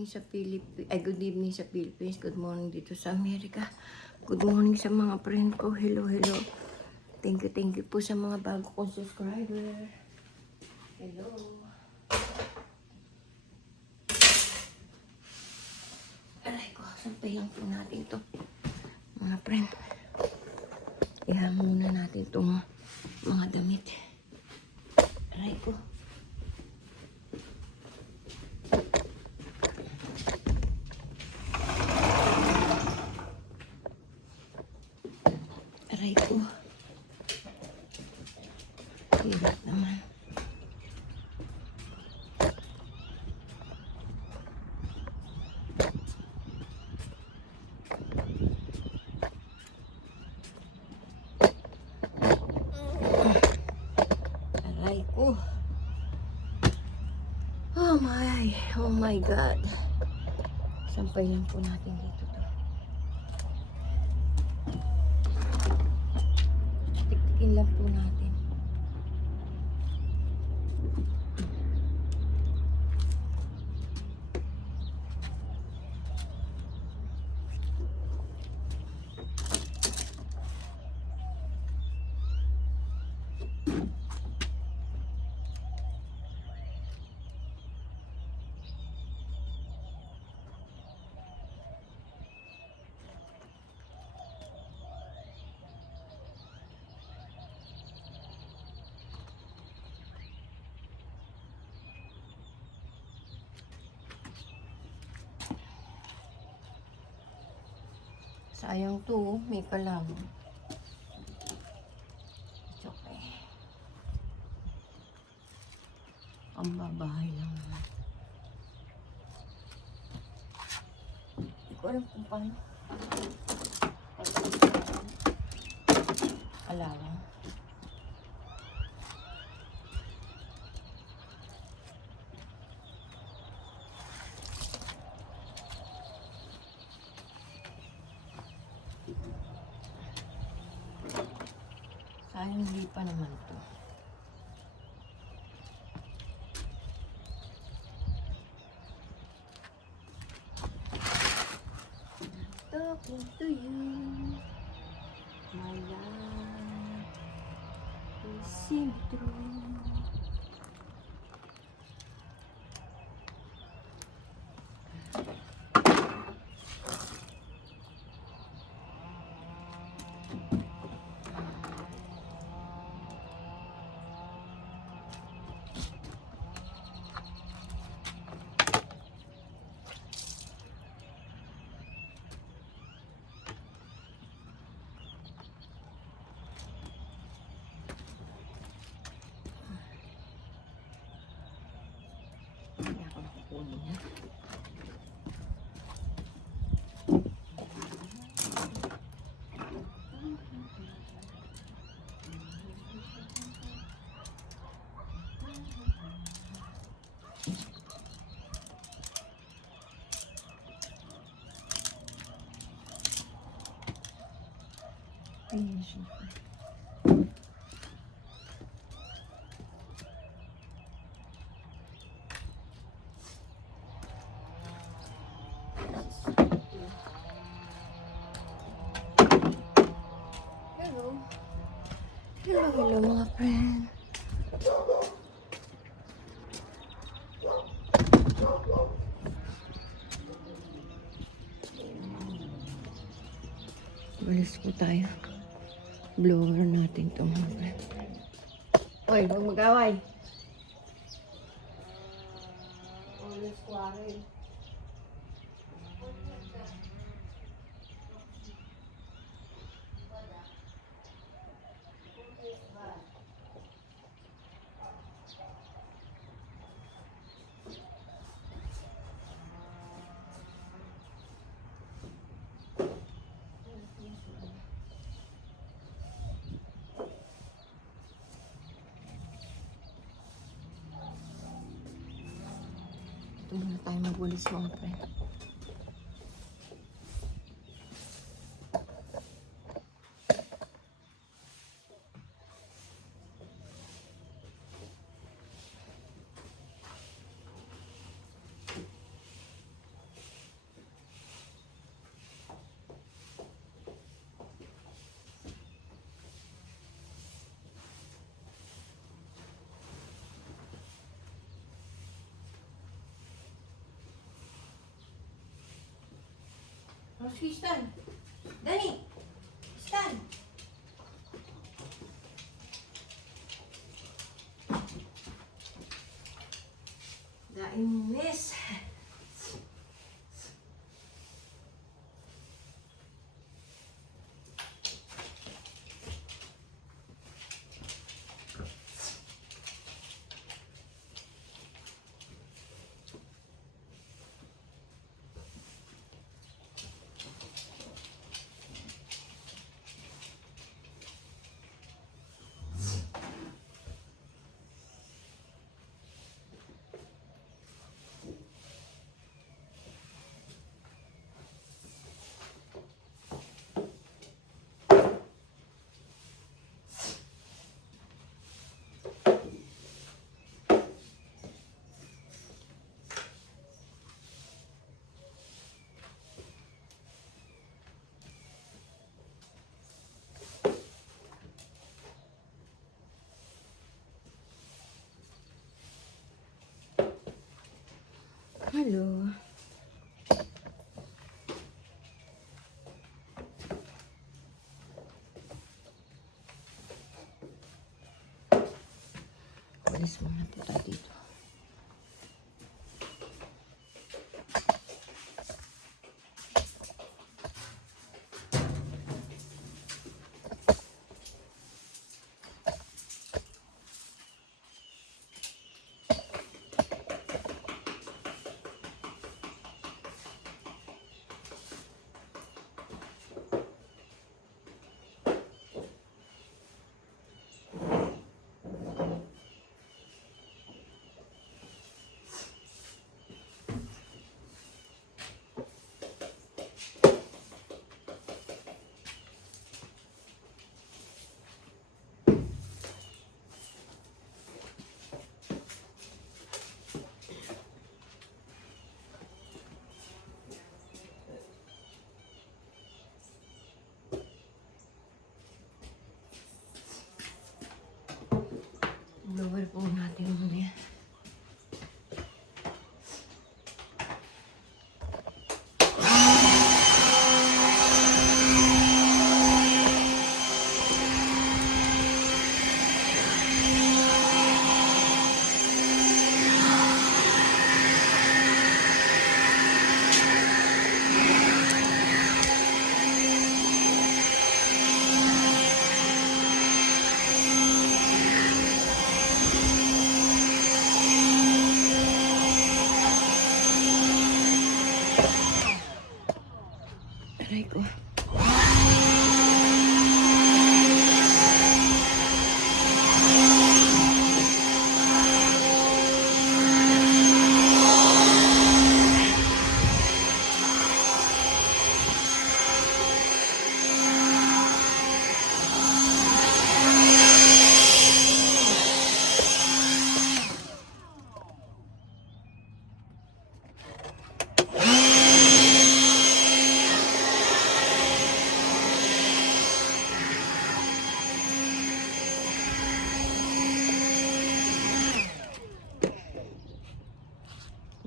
morning sa Philippines. Ay, good evening sa Philippines. Good morning dito sa Amerika. Good morning sa mga friend ko. Hello, hello. Thank you po sa mga bago kong subscriber. Hello. Aray ko, sampay lang po natin to. Mga friend. Iha muna natin itong mga damit. Aray ko. Aray ko. Hirap naman. Aray ko. Oh my God. Sampay lang po natin dito to. Tiktikin lang po natin. Sayang to, may kalam. It's okay. Ang babahay lang naman. Hindi ko alam kung paano. Alawang. Sayang hindi pa naman to. Talking to you, my life will sing through. Hindi ako nakukunin na. Ayan siya. Hello mga friend. Balis po tayo. Blower natin ito mga friend. Oy, huwag mag-away. Olas 40. Ito muna tayo magbulis mga friend. Roski, stand. Danny, stand. Daing miss. Hello. Alis muna po tayo dito. Lower po natin muna yan. Aray ko.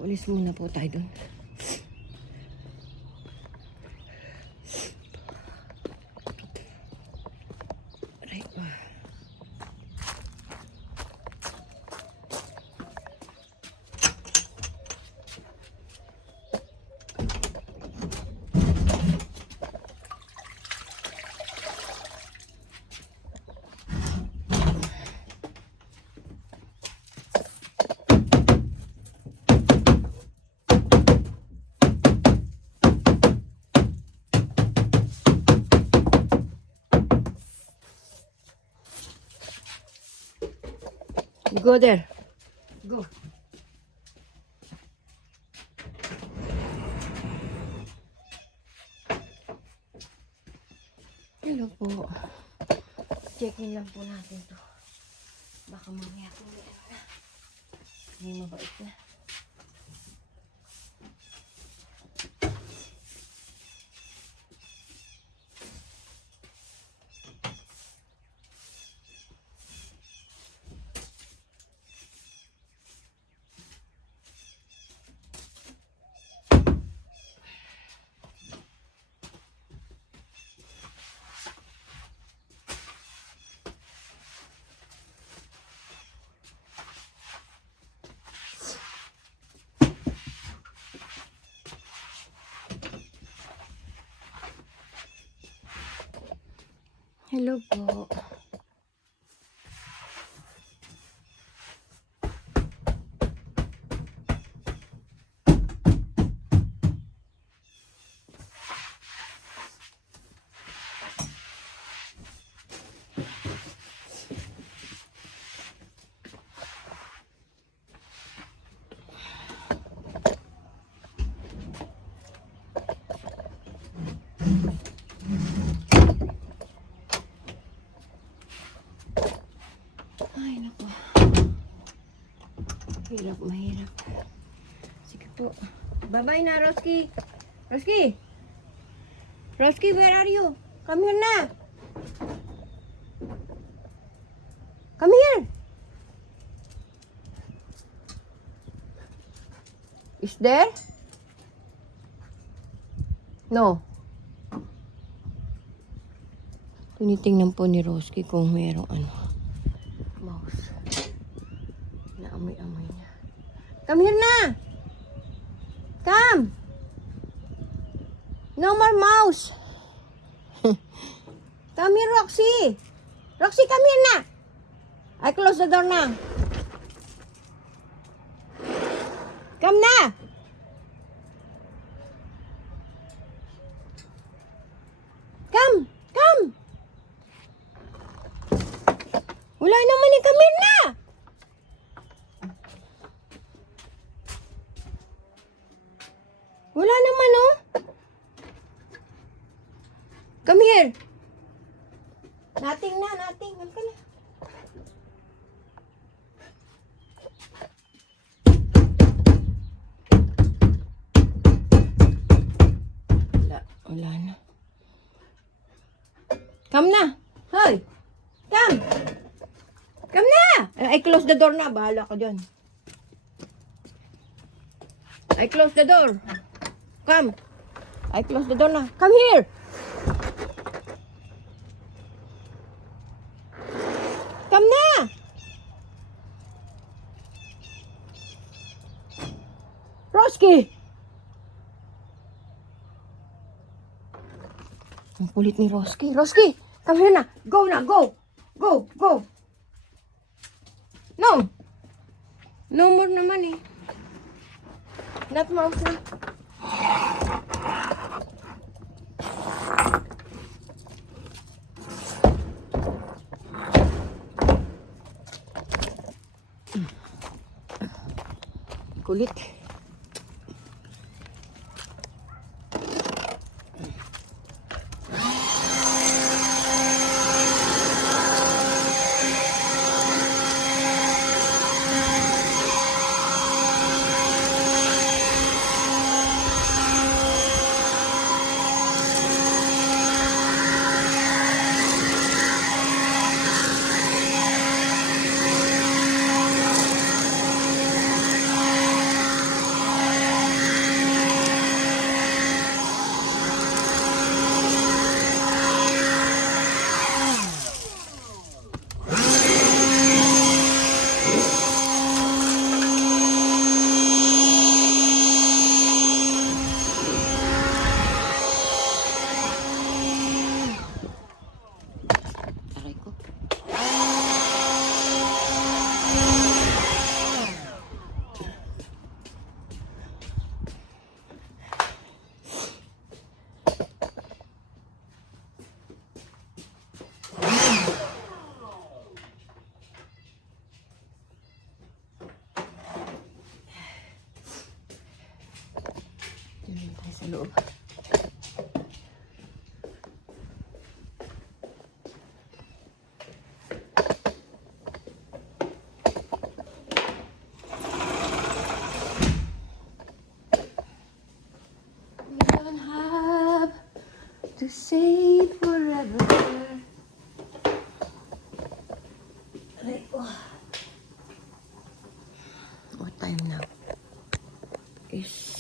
Ulis muna po tayo dun. Aray ko. Go there. Go. Hello po. Check-in lang po natin to. Baka mamaya po may mabait na. Hello po. Ay, naku. Hirap, mahirap. Sige po. Bye-bye na, Roski. Roski! Roski, where are you? Come here na. Come here. Is there? No. Tinitingnan po ni Roski kung mayroong mouse. Naamoy-amoy niya. Come here na! Come! No more mouse! Come here, Roxy! Roxy, come here na! I close the door na. Come na! Come! Come! Wala naman eh, come here na! Wala naman, oh. Come here. Nothing na, nothing. Halika na. Wala na. Come na. Hoy. Come. Come na. I close the door na. Bahala ka dyan. I close the door. Come. I close the door na. Come here. Come na. Roski. Ang kulit ni Roski. Roski, come here na. Go na, go. Go, go. No. No more naman eh. Not mouse na. Kulit. Sa loob. We don't have to say it forever. What time now? Is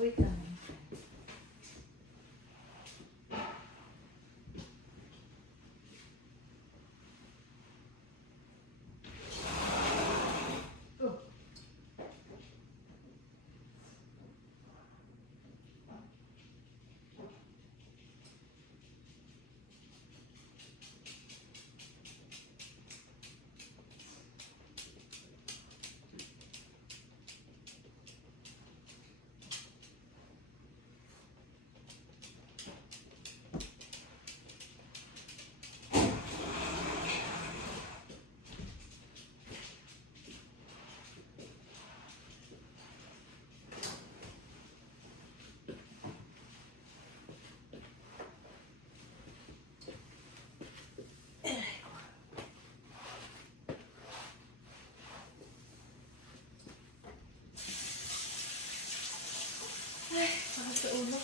Wait lang. Sakit sa ulo.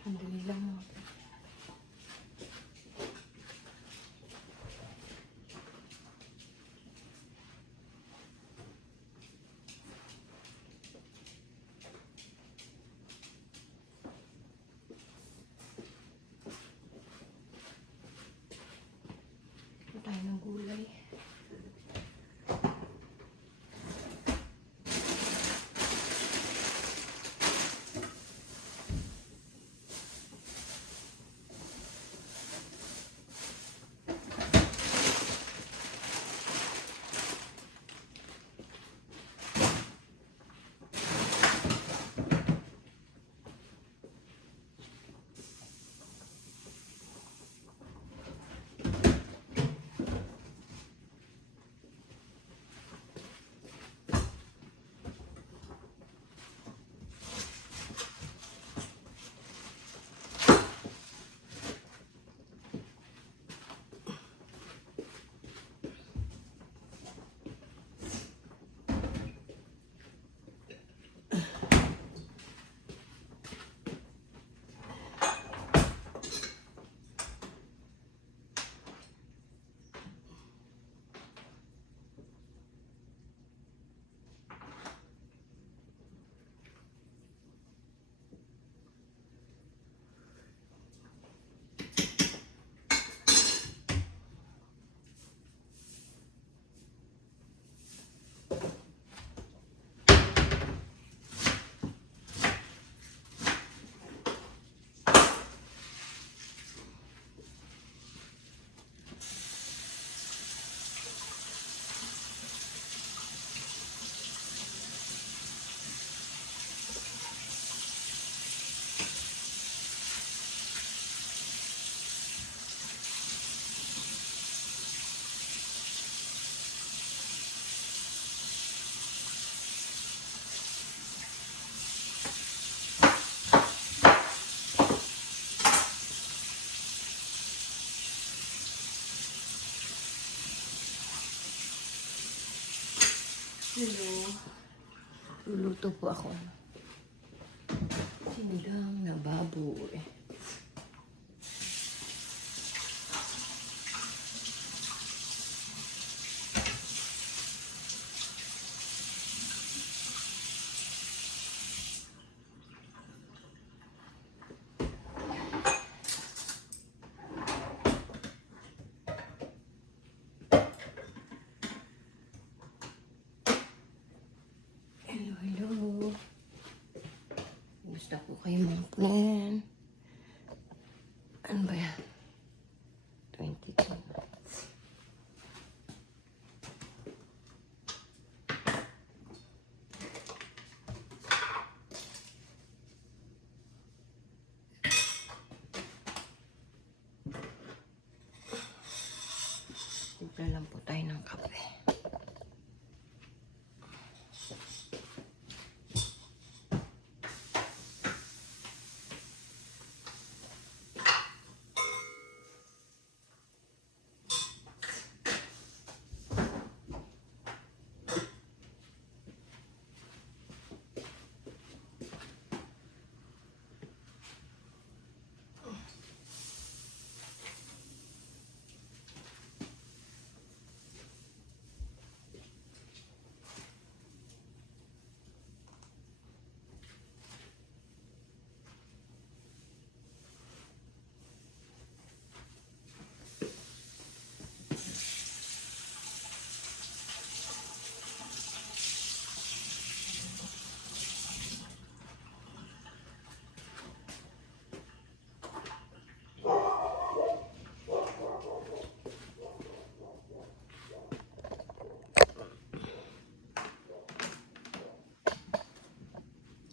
Sandali lang mo. Ito tayo ng gulay. Hello. Luluto po ako. Sinigang na baboy. Hello, hello. Gusto ko kayo mga plan. Ano ba yan? 22. Timpla lang po tayo ng kape.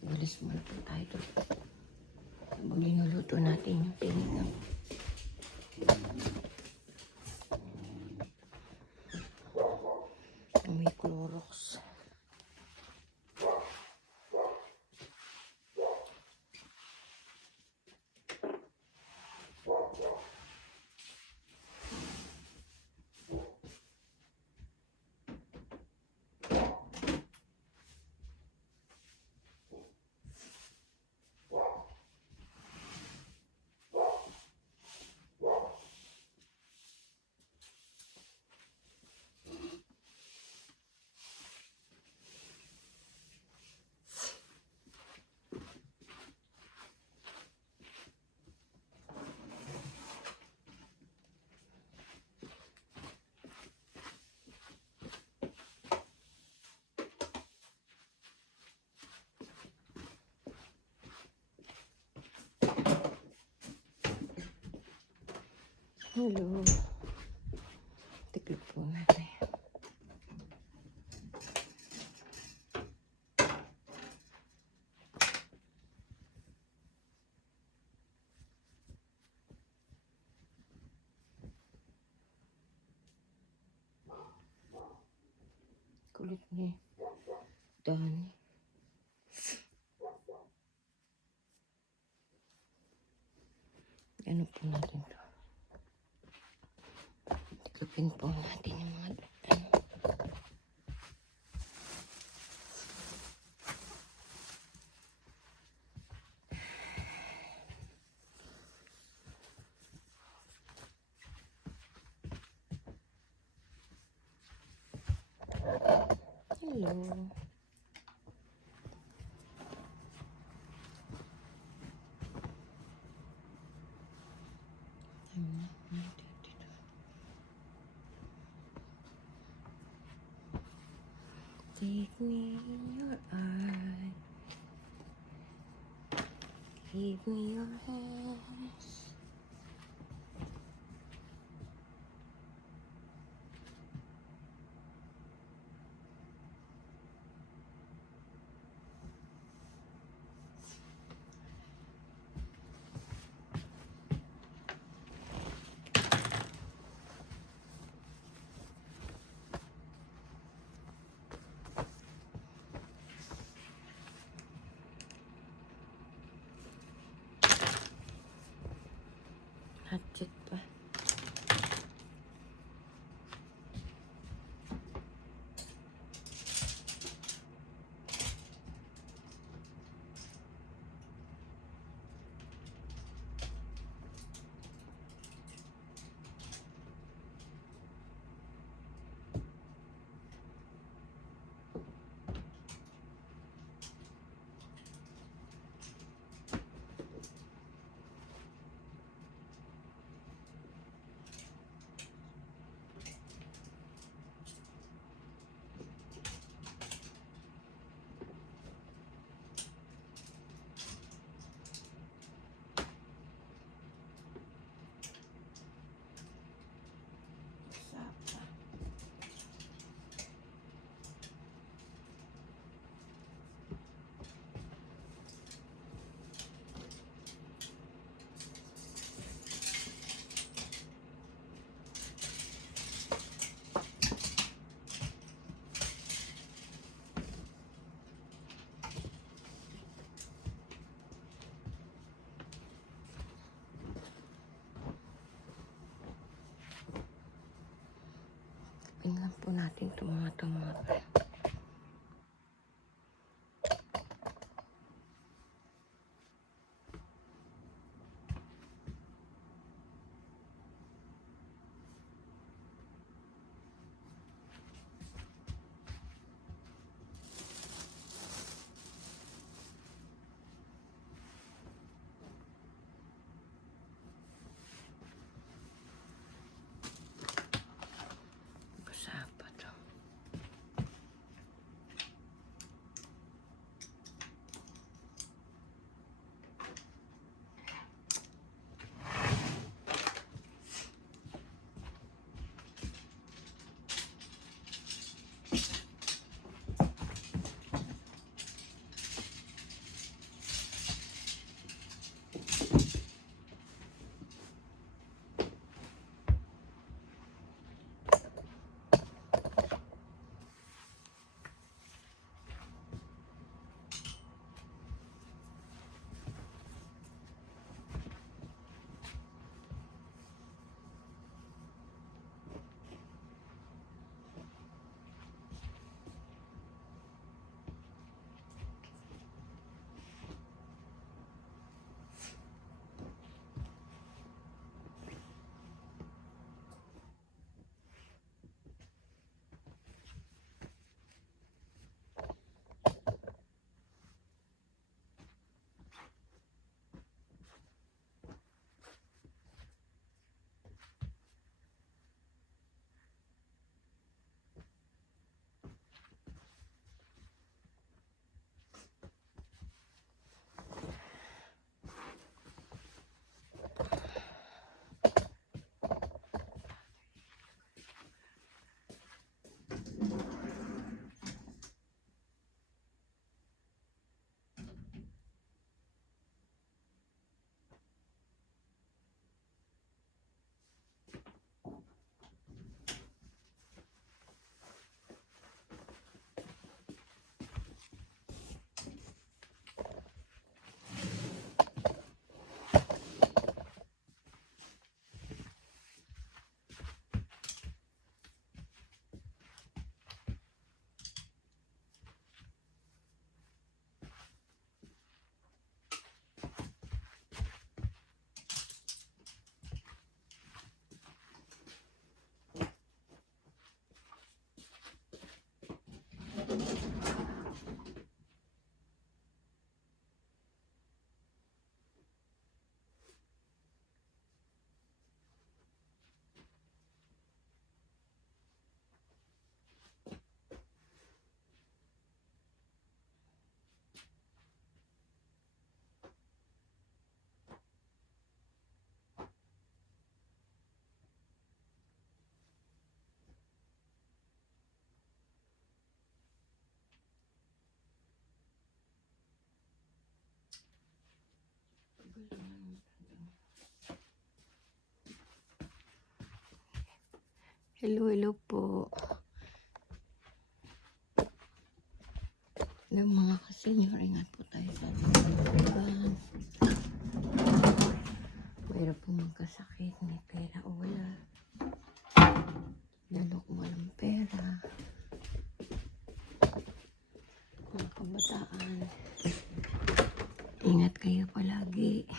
Bilis muna po tayo ito. Habang linuluto natin yung pinigang. May Clorox. Hello. Tiklop po natin. Kulit ni Donnie. Ano po natin to? Tiklopin po natin yung mga ano. Hello. Take me in your eyes. Give me your hands. Hatchet pa. Tingnan po natin itong mga tomato. Kasapa to. Hello, hello po. Yung mga kasenyor, ingat po tayo sa lugar. Mayroon po magkasakit, may pera o wala. Lalo kung walang pera. Mga kabataan, ingat kayo palagi.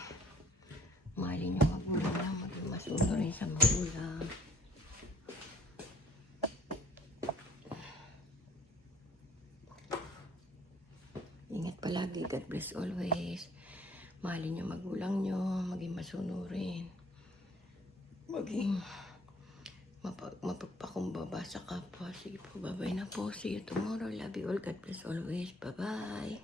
Mahalin yung magulang, maging masuno rin sa magulang. Ingat palagi, God bless always. Mahalin yung magulang nyo, maging masunurin. Maging mapagpakumbaba sa kapwa. Sige po, bye-bye na po. See you tomorrow. Love you all. God bless always. Bye-bye.